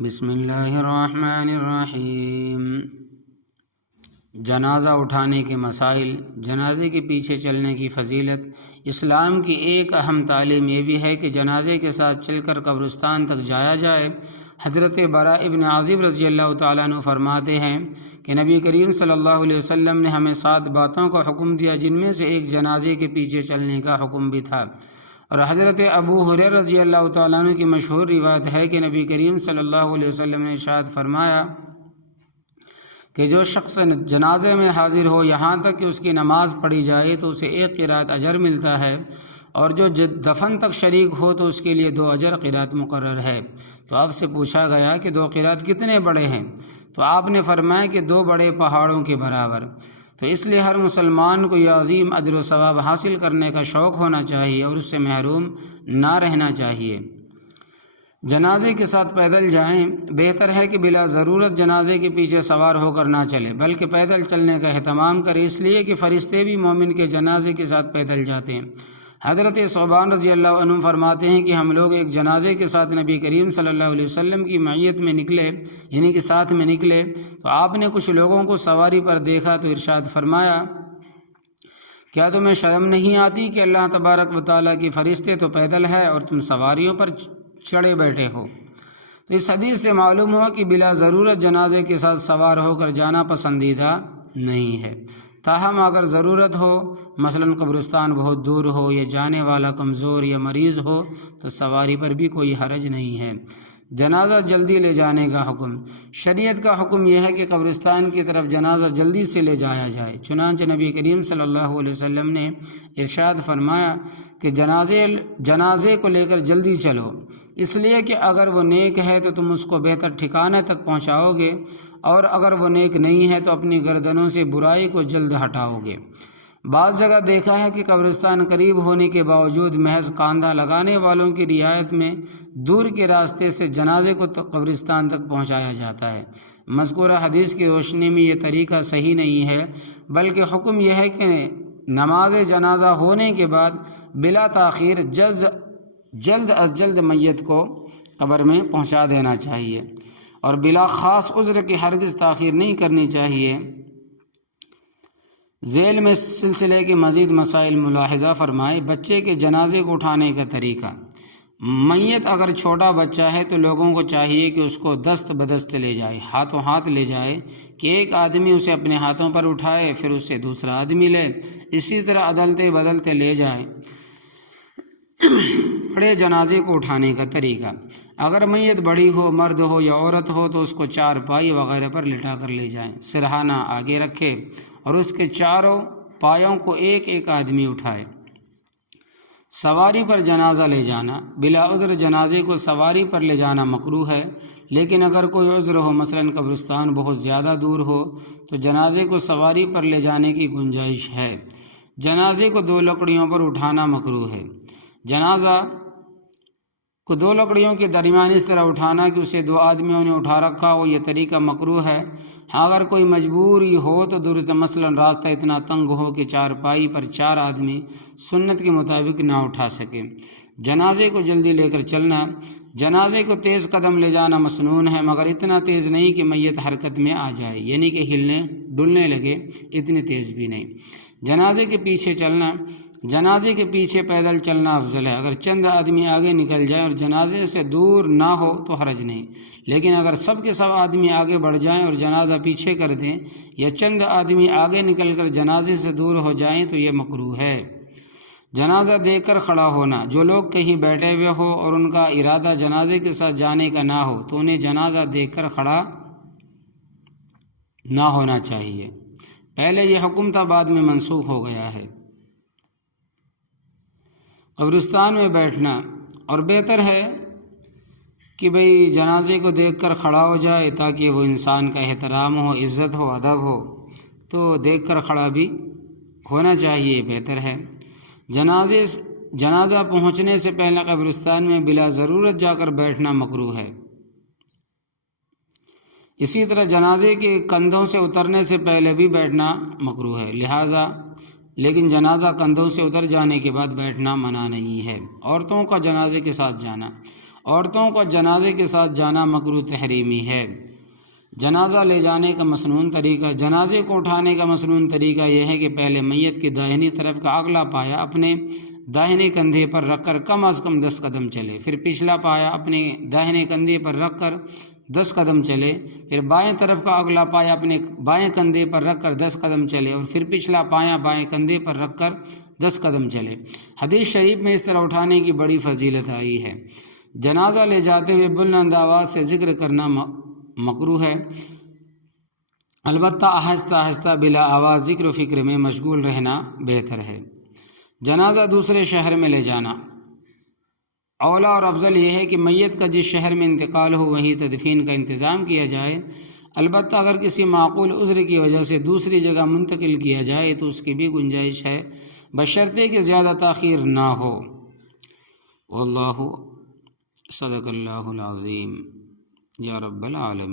بسم اللہ الرحمن الرحیم۔ جنازہ اٹھانے کے مسائل۔ جنازے کے پیچھے چلنے کی فضیلت۔ اسلام کی ایک اہم تعلیم یہ بھی ہے کہ جنازے کے ساتھ چل کر قبرستان تک جایا جائے۔ حضرت براء ابن عازب رضی اللہ تعالیٰ عنہ فرماتے ہیں کہ نبی کریم صلی اللہ علیہ وسلم نے ہمیں 7 باتوں کا حکم دیا، جن میں سے ایک جنازے کے پیچھے چلنے کا حکم بھی تھا۔ اور حضرت ابو ہریرہ رضی اللہ تعالیٰ عنہ کی مشہور روایت ہے کہ نبی کریم صلی اللہ علیہ وسلم نے ارشاد فرمایا کہ جو شخص جنازے میں حاضر ہو یہاں تک کہ اس کی نماز پڑھی جائے تو اسے 1 قرات اجر ملتا ہے، اور جو دفن تک شریک ہو تو اس کے لیے 2 اجر قرات مقرر ہے۔ تو آپ سے پوچھا گیا کہ 2 قرات کتنے بڑے ہیں؟ تو آپ نے فرمایا کہ 2 بڑے پہاڑوں کے برابر۔ تو اس لیے ہر مسلمان کو یہ عظیم اجر و ثواب حاصل کرنے کا شوق ہونا چاہیے اور اس سے محروم نہ رہنا چاہیے۔ جنازے کے ساتھ پیدل جائیں۔ بہتر ہے کہ بلا ضرورت جنازے کے پیچھے سوار ہو کر نہ چلے، بلکہ پیدل چلنے کا اہتمام کرے، اس لیے کہ فرشتے بھی مومن کے جنازے کے ساتھ پیدل جاتے ہیں۔ حضرت ثوبان رضی اللہ عنہ فرماتے ہیں کہ ہم لوگ ایک جنازے کے ساتھ نبی کریم صلی اللہ علیہ وسلم کی معیت میں نکلے، یعنی کہ ساتھ میں نکلے، تو آپ نے کچھ لوگوں کو سواری پر دیکھا تو ارشاد فرمایا، کیا تمہیں شرم نہیں آتی کہ اللہ تبارک و تعالیٰ کی فرشتے تو پیدل ہے اور تم سواریوں پر چڑھے بیٹھے ہو؟ تو اس حدیث سے معلوم ہوا کہ بلا ضرورت جنازے کے ساتھ سوار ہو کر جانا پسندیدہ نہیں ہے۔ تاہم اگر ضرورت ہو، مثلا قبرستان بہت دور ہو یا جانے والا کمزور یا مریض ہو، تو سواری پر بھی کوئی حرج نہیں ہے۔ جنازہ جلدی لے جانے کا حکم۔ شریعت کا حکم یہ ہے کہ قبرستان کی طرف جنازہ جلدی سے لے جایا جائے۔ چنانچہ نبی کریم صلی اللہ علیہ وسلم نے ارشاد فرمایا کہ جنازے کو لے کر جلدی چلو، اس لیے کہ اگر وہ نیک ہے تو تم اس کو بہتر ٹھکانے تک پہنچاؤ گے، اور اگر وہ نیک نہیں ہے تو اپنی گردنوں سے برائی کو جلد ہٹاؤ گے۔ بعض جگہ دیکھا ہے کہ قبرستان قریب ہونے کے باوجود محض کاندھا لگانے والوں کی رعایت میں دور کے راستے سے جنازے کو قبرستان تک پہنچایا جاتا ہے۔ مذکورہ حدیث کی روشنی میں یہ طریقہ صحیح نہیں ہے، بلکہ حکم یہ ہے کہ نماز جنازہ ہونے کے بعد بلا تاخیر جلد از جلد میت کو قبر میں پہنچا دینا چاہیے، اور بلا خاص عذر کی ہرگز تاخیر نہیں کرنی چاہیے۔ ذیل میں سلسلے کے مزید مسائل ملاحظہ فرمائے۔ بچے کے جنازے کو اٹھانے کا طریقہ۔ میت اگر چھوٹا بچہ ہے تو لوگوں کو چاہیے کہ اس کو دست بدست لے جائے، ہاتھوں ہاتھ لے جائے، کہ ایک آدمی اسے اپنے ہاتھوں پر اٹھائے، پھر اس سے دوسرا آدمی لے، اسی طرح عدلتے بدلتے لے جائے۔ بڑے جنازے کو اٹھانے کا طریقہ۔ اگر میت بڑی ہو، مرد ہو یا عورت ہو تو اس کو 4 پائی وغیرہ پر لٹا کر لے جائیں۔ سرہانہ آگے رکھے اور اس کے چاروں پایوں کو ایک ایک آدمی اٹھائے۔ سواری پر جنازہ لے جانا۔ بلا عذر جنازے کو سواری پر لے جانا مکروہ ہے، لیکن اگر کوئی عذر ہو، مثلا قبرستان بہت زیادہ دور ہو، تو جنازے کو سواری پر لے جانے کی گنجائش ہے۔ جنازے کو 2 لکڑیوں پر اٹھانا مکروہ ہے۔ جنازہ کو 2 لکڑیوں کے درمیان اس طرح اٹھانا کہ اسے 2 آدمیوں نے اٹھا رکھا ہو، یہ طریقہ مکروہ ہے۔ اگر کوئی مجبوری ہو تو درست، مثلا راستہ اتنا تنگ ہو کہ 4 پائی پر 4 آدمی سنت کے مطابق نہ اٹھا سکے۔ جنازے کو جلدی لے کر چلنا۔ جنازے کو تیز قدم لے جانا مسنون ہے، مگر اتنا تیز نہیں کہ میت حرکت میں آ جائے، یعنی کہ ہلنے ڈلنے لگے، اتنی تیز بھی نہیں۔ جنازے کے پیچھے چلنا۔ جنازے کے پیچھے پیدل چلنا افضل ہے۔ اگر چند آدمی آگے نکل جائیں اور جنازے سے دور نہ ہو تو حرج نہیں، لیکن اگر سب کے سب آدمی آگے بڑھ جائیں اور جنازہ پیچھے کر دیں، یا چند آدمی آگے نکل کر جنازے سے دور ہو جائیں تو یہ مکروہ ہے۔ جنازہ دیکھ کر کھڑا ہونا۔ جو لوگ کہیں بیٹھے ہوئے ہو اور ان کا ارادہ جنازے کے ساتھ جانے کا نہ ہو تو انہیں جنازہ دیکھ کر کھڑا نہ ہونا چاہیے۔ پہلے یہ حکم تھا، بعد میں منسوخ ہو گیا ہے۔ قبرستان میں بیٹھنا، اور بہتر ہے کہ بھئی جنازے کو دیکھ کر کھڑا ہو جائے تاکہ وہ انسان کا احترام ہو، عزت ہو، ادب ہو، تو دیکھ کر کھڑا بھی ہونا چاہیے، بہتر ہے۔ جنازہ پہنچنے سے پہلے قبرستان میں بلا ضرورت جا کر بیٹھنا مکروہ ہے۔ اسی طرح جنازے کے کندھوں سے اترنے سے پہلے بھی بیٹھنا مکروہ ہے، لیکن جنازہ کندھوں سے اتر جانے کے بعد بیٹھنا منع نہیں ہے۔ عورتوں کا جنازے کے ساتھ جانا۔ عورتوں کو جنازے کے ساتھ جانا مکروہ تحریمی ہے۔ جنازہ لے جانے کا مسنون طریقہ، جنازے کو اٹھانے کا مسنون طریقہ یہ ہے کہ پہلے میت کی داہنی طرف کا اگلا پایا اپنے داہنے کندھے پر رکھ کر کم از کم 10 قدم چلے، پھر پچھلا پایا اپنے داہنے کندھے پر رکھ کر 10 قدم چلے، پھر بائیں طرف کا اگلا پایا اپنے بائیں کندھے پر رکھ کر 10 قدم چلے، اور پھر پچھلا پایا بائیں کندھے پر رکھ کر 10 قدم چلے۔ حدیث شریف میں اس طرح اٹھانے کی بڑی فضیلت آئی ہے۔ جنازہ لے جاتے ہوئے بلند آواز سے ذکر کرنا مکروہ ہے، البتہ آہستہ آہستہ بلا آواز ذکر و فکر میں مشغول رہنا بہتر ہے۔ جنازہ دوسرے شہر میں لے جانا، اولا اور افضل یہ ہے کہ میت کا جس شہر میں انتقال ہو وہیں تدفین کا انتظام کیا جائے، البتہ اگر کسی معقول عذر کی وجہ سے دوسری جگہ منتقل کیا جائے تو اس کی بھی گنجائش ہے، بشرطے کہ زیادہ تاخیر نہ ہو۔ واللہ صدق اللہ العظیم یا رب العالمین۔